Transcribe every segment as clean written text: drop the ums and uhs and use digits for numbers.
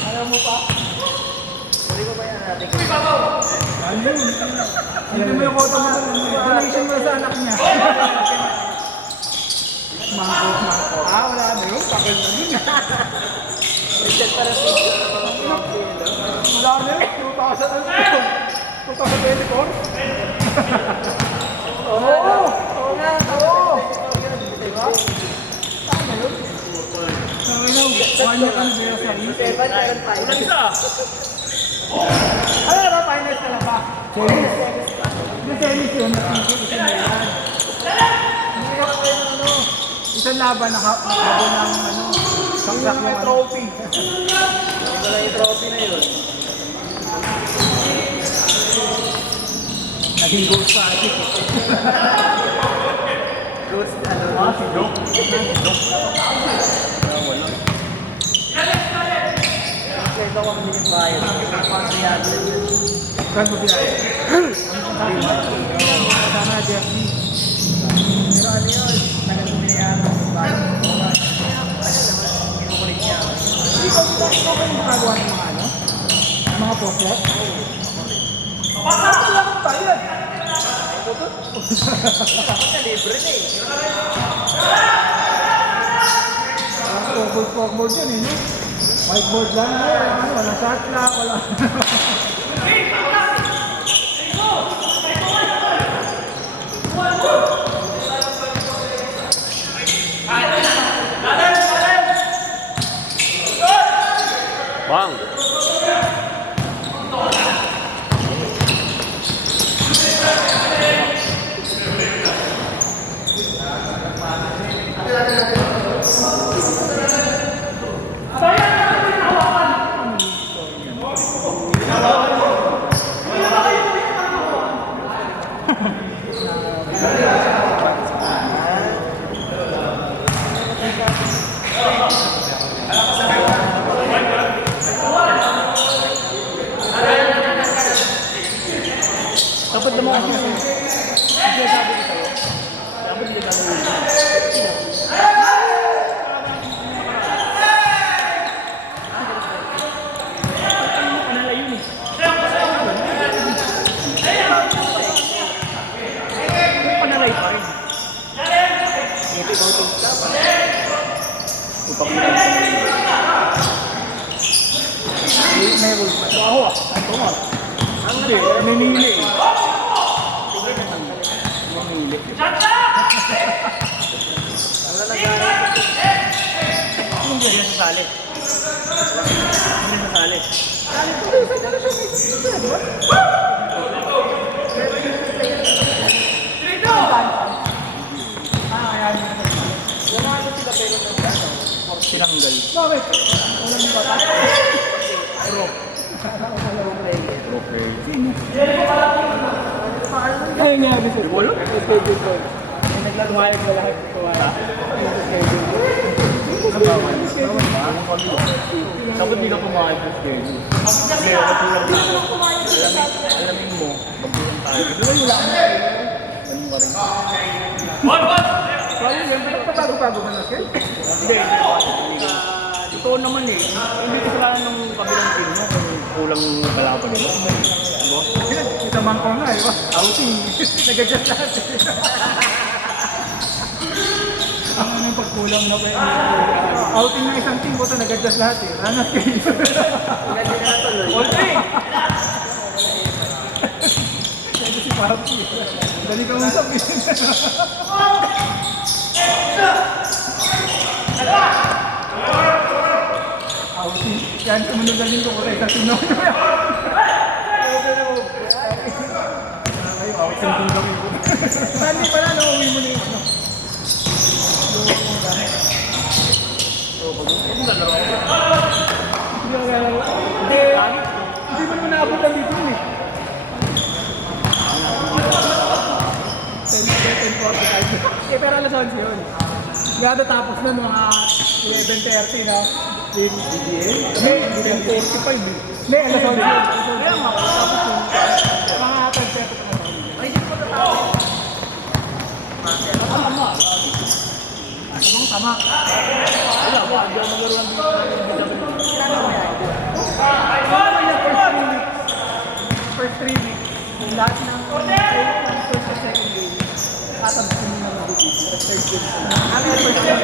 Ayaw mo pa? Hindi ko ba yan natin? Ano? Hindi mo yung kota mo. Donation mo sa anak niya. Mangkot. Wala na yun. Pakil na yun. Richard pala si Wala na yun. 2024? Oo nga. Diba? Tama yun. One year anniversary. 7 meron tayo. Ano ba? Finals na lang ba? Semis. Yung semis yun. Isa na yan. Hindi ako kayo ng ano. Isang laban nakabo ng ano. Saksak yung trophy. Ito lang yung trophy na yun. Naging ghost sa akin. Ghost ano? Si Doc. Ito ko kami yung bayan. Patriyado yun. Saan mo pinaya? Kasama na Jeffrey. Pero ano yun? Tagal ko binayaran ng bayan. Kinukulit niya. Hindi ko kayo makagawa ng mga ano? Mga pocket? Bakit lang ang bayad? Libre na eh. Forkboard yun eh, no? Whiteboard lang yun. Walang shot clock, walang... Bang! Dapat naman kasi hindi sabi ko sa'yo. Dapat hindi ka naman. Panala yun eh. Panalay pa rin. Ito ko ito. May rules pa. Ito ako ah. Ito nga. Hindi, nanili eh. Nanili. Hindi rin sasali. Hindi sasali. Sinanggal. Bakit? Walang bata. Pro. Okay. Sino? Ay, nga, bisa. Wala? Schedule ko. Naglalumayag na lahat. Ang bawal. Dapat di ka pumayag sa schedule. Kasi alamin mo, magbulang tayo. Doon wala mo. Ganun pa rin. Kaya yun, nagpatago-tago ka na siya? Hindi. Totoo naman eh. Hindi kasalanan ng kabilang team mo kung kulang kalaban nila. Kita man ko nga eh. Outing. Nag-adjust lahat eh. Ang anong pagkulang na pa outing ng isang team, buto nag-adjust lahat eh. Rangat kayo. Hindi na natuloy. All three! Ito si Papi. Dali ka usap eh. Outing. Yan, sumunod na din ko ko sa sino. isang tulang yun. Sunday pala, no? Uwi mo na yung ano. Kung lalaro ako. Hindi ako lalaro. Hindi mo naman naabutan dito yun eh. 10:45. Pero alas 11 yun. Gado tapos na mga 11:30 na. Hindi, 10:45 eh. Hindi, alas 11 yun. Kaya nga, tapos yun. Mga 10:30 na. Ay, hindi ko natapos. Tama. Anong tama? Wala ba? Hindi ako maglaro ng First 3 weeks, yung lahat ng first and second game, tatabsin mo na mag-ibig. Third game. Ano yung first game?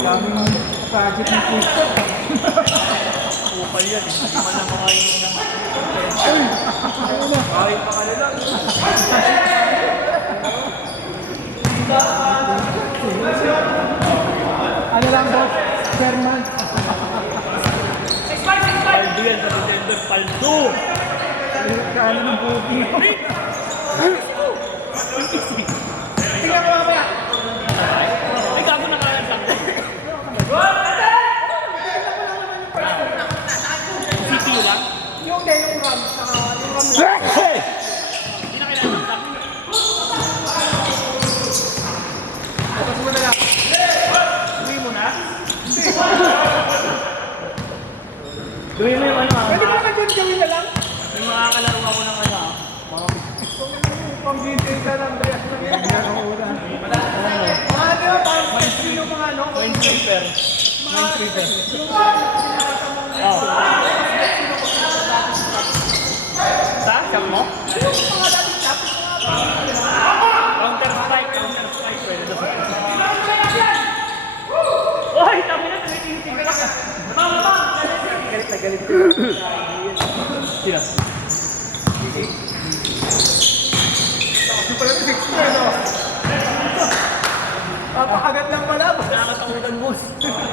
Daming project ng puso. kupal yan. Hindi man lang makainin ng Ano? kahit pakalala. Ano lang boss? German. Paldo yan sa December. Paldo! Kano ng buki. Tingnan mo mamaya. Ay, gago na kaya lang. CPU lang? Yung RAM. Yung RAM. Hindi na kailangan ng CPU. Tapos mo na lang. Uwi mo na? Gawin mo yung ano Pwede mo na dyan gawin na lang. May makakalaro ako ng ano Pang vintage ka lang. Hindi na ako una. Mga di ba? Parang mainstream yung mga ano. Minesweeper. Minesweeper. Oh. Sa? Shop mo? Counter strike. Pwede daw. Uy! Tama na. Tumitingin ka. Galit na galit. Sino? Yung pala 6 na, no? Papakagat lang pala. Nakakatakutan, boss.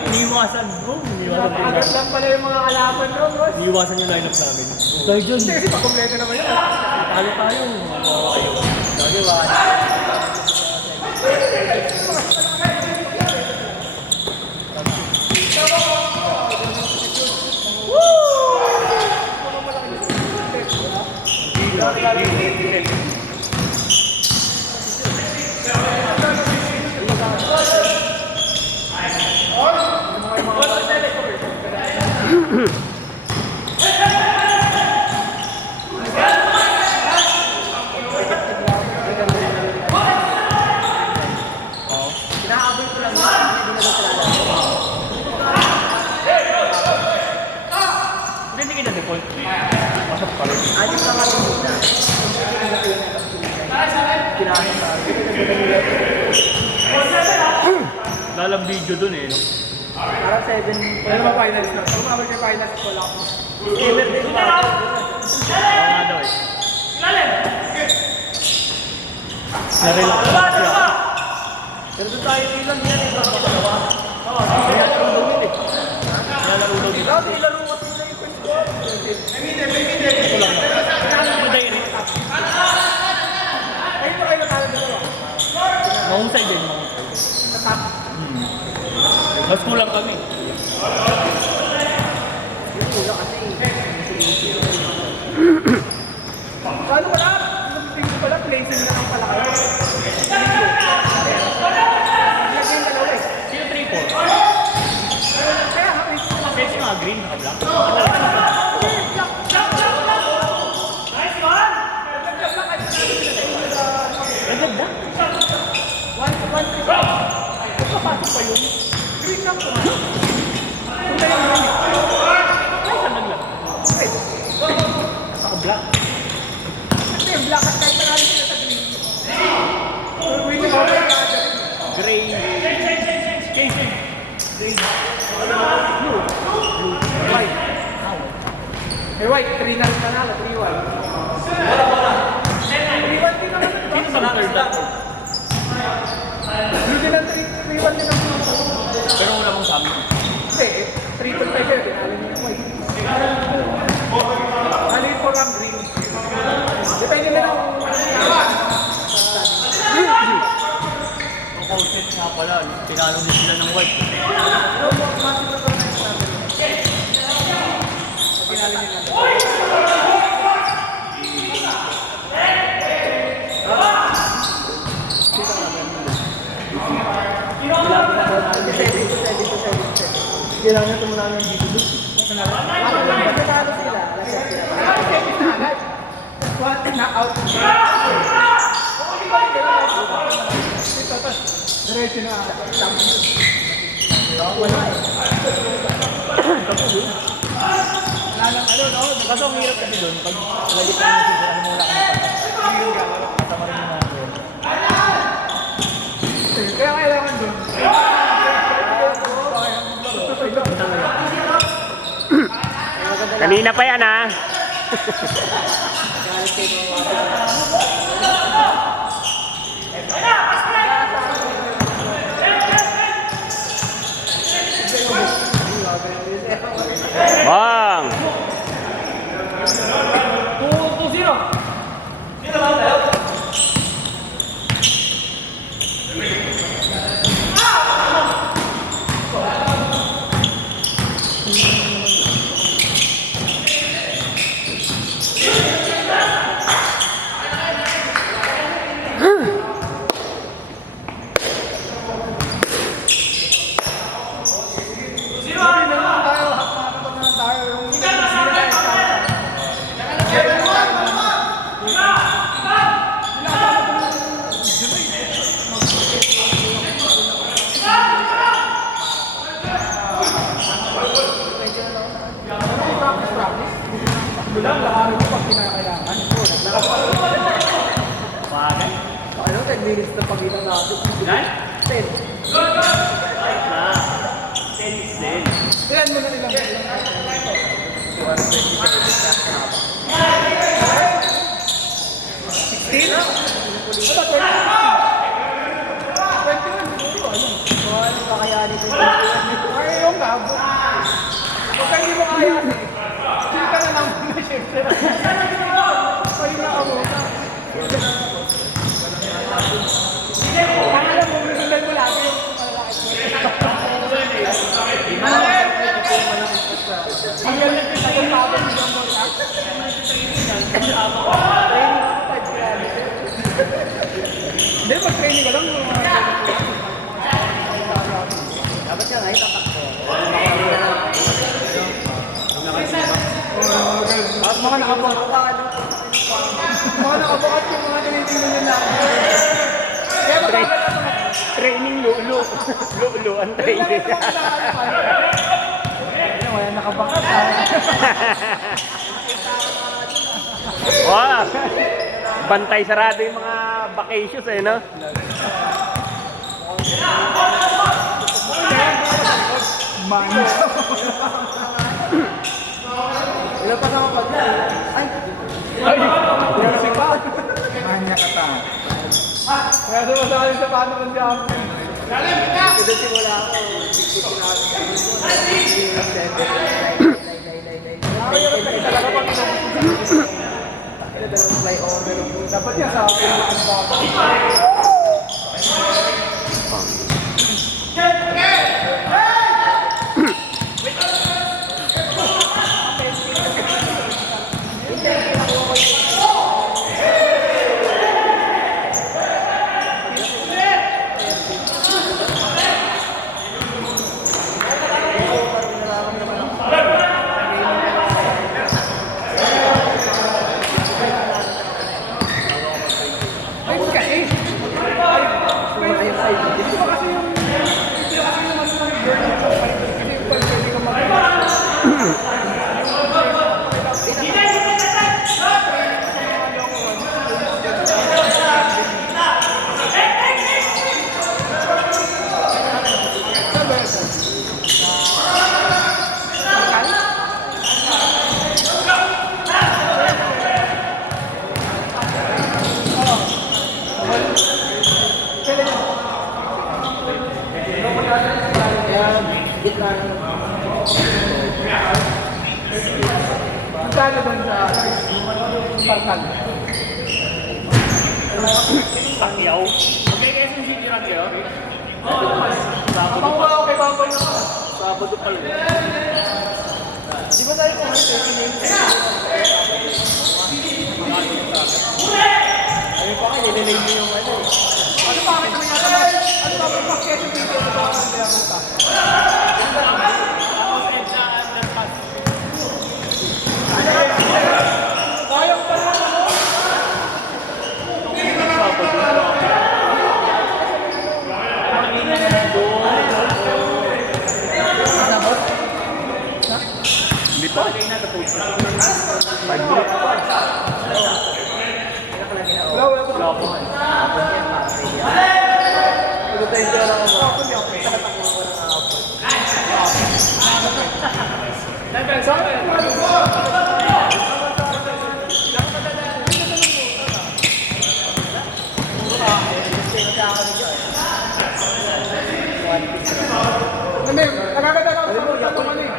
Iniiwasan, bro. Papakagat lang pala yung mga kalaban nyo, boss. Iniiwasan yung lineup namin. Dahil dyan. Kasi pakompleto naman yun. Talo tayo. Okay. Lagi ba? Kinakaboy ko lang yun. Hindi na lang talaga. Hindi kita default. Pasok pa rin. Adik lang ako muna. Lalang video dun eh, no? Parang 7 Ano ba finals na? Kung mabalik yung finals, wala ako. Ever din ba? Oo nga daw eh. Narelax na siya. Pero doon tayo ilang yan eh. Dalawa. Kaya laro daw yun eh. Kaya laro daw yun. Dati ilaro ko sila yung first goal. Ito lang. Ito direct. Ayun pa kayo natalo dalawa. Mahusay din, mahusay. Sa top. Mas kulang kami. Yung ulo kasi. Paano wala? Yung tingin pala, placing na lang pala kayo. Lagyan yung dalawa eh. Sino 3-4? Kaya nga, placing na lang. Kasi mga green, naka-black. Ang ganda. Kapasok pa yun. Green lang po. Kung tayo mo yun. Ay, saan lang lang? Okay. Naka-black. Kasi yung black at kahit marami sila sa green. So, winning ako yung kada. Gray. Casey. Gray. Blue. White. Eh, white. 3 na rin nanalo. 3 white. 3 white din naman. Sino sa third dot? Blue din ang 3 white din naman. Nga pala, pinalo din sila ng white. Kailangan tumula ng dito doon. Matatalo sila. Na-out. Diretso na. Wala eh. Kaso ang hirap kasi doon, pag nalipan mo siguro, ano mo wala kang kasama rin yung mga Kaya kailangan doon. Kanina pa yan ha. Bang! 2-0. Bulang, lakarin mo pag kinakailangan. Bagay. Ano, 10 minutes na pagitan natin. Ilan? 10. Na. 10 is 10. Ilan mo na ilang? 21 ba kaya dito? Ay, yung gabo. Kung hindi mo kaya, hindi ka na lang muna, syempre. Pwede na ako. Ang alam mo, minundan mo lagi yung malalaki mo. Ang galing kita yung tawag mo lang mo. Hindi, mag-training ka lang. Dapat siya nga, itatak ko. At mga nakabakat. Mga nakabakat yung mga tinitingnan nila. Kaya matagal na ito. Training lulu. Lulu ang training. Wala nakabakat. Wow! Bantay sarado yung mga vacations eh, no? Man. Ilan pa sa kapag na? Ay! Kasi pa. Manya ka ta. Kaya sumasali sa paano ng champion. Ito simula ako. Talaga pag Dalawang flyover. dapat yan sa akin ang bata. Ay, kasi. Ito ba kasi yung ano ng girl na kasi yung pwede ka mag- Gitna. Magkano doon sa Partal? Pacquiao. Okay, Quezon City lang kayo. Sabado pa lang. Di ba tayo kung may 30 minutes? Ayun pa kayo, nililay mo yung ano eh. Ano ba? Ano ba? Bakit yung video? Ano ba? Ano ba? Sayang pa lang ano? Hindi pa. 5 minutes. Wala po. Pagkatensya lang ako. Hindi, nagkakadala ako sa mga naman eh.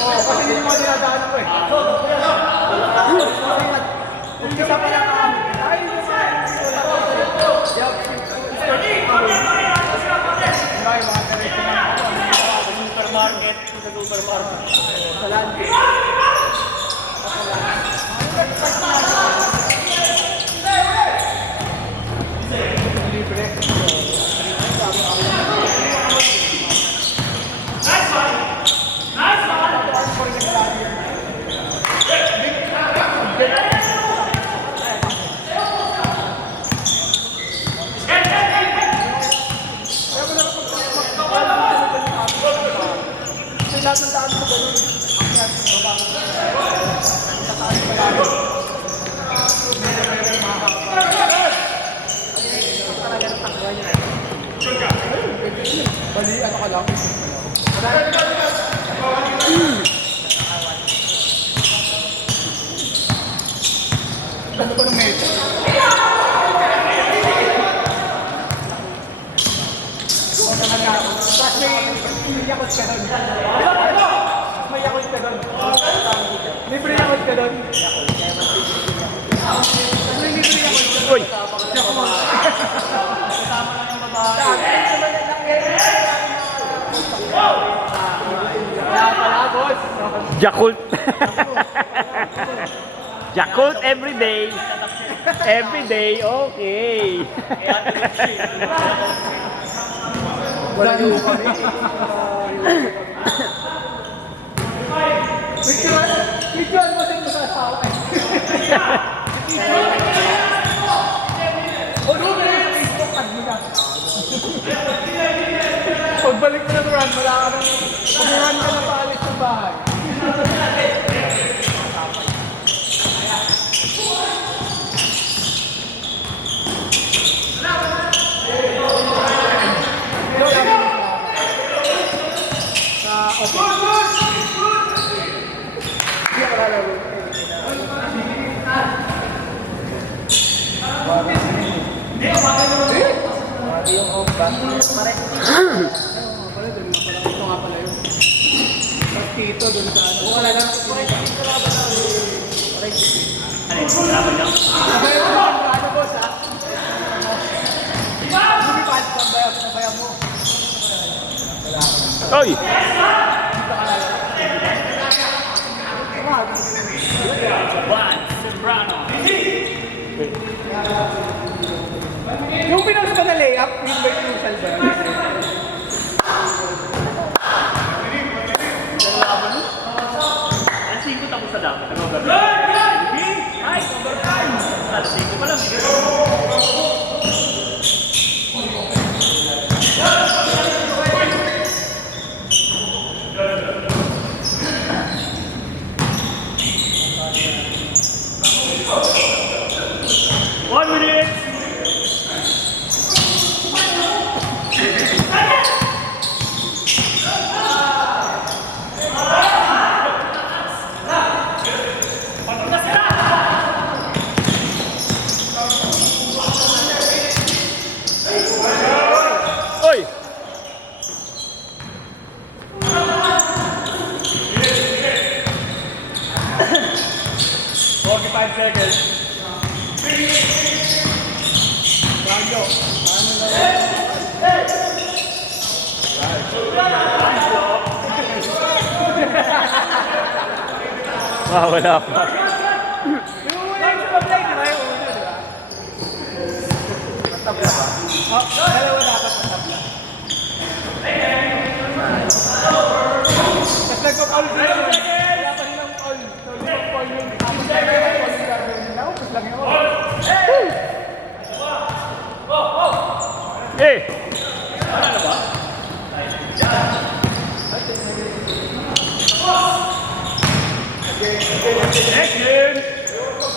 Oo, kasi hindi mo dinadaanan ko eh. Umpisa pa lang kami. Ay, hindi sa Ay, mga diretso na ako. supermarket. Sa supermarket. Sa land. Libre. Kasi lahat ng daan mo ganun. Bali, ano ka lang? Ano ba ng medyo? Tapos may yakot ka doon. May yakot ka doon. Libre yakot ka doon. Ano yung libre yakot ka doon? Uy! Wala pala, boss. Yakult. Yakult every day. Every day, okay. Wala yung kami. Picture mo din mo sa asawa eh. O doon na yung Facebook ad mo na. Pagbalik mo ng run, wala ka nang pag-run ka na paalis ng bahay. Yung off ba? Parang Ito nga pala yun. Mas tito doon sa ano. wala lang. Parang dito lang ba na? Sabayan mo lang ka, ano boss ha? Lumipad, sabayan mo. Oy! Yung pinost ko na layup, yung by crucial ba yun? Ang 5 tapos sa dapat. Ano ba? Ay, overtime! Alas 5 pa lang. One minute! Oy! Bago. Wala pa. Yung una yung sumablay, di ba yung una, di ba? Tabla ba? Oh, dalawa dapat ang tabla. Tapos nagpa-call sila. Wala pa silang call. So, yung call yung tapos na yung call yung gagawin nila. Upos lang yun. Eh! Next game.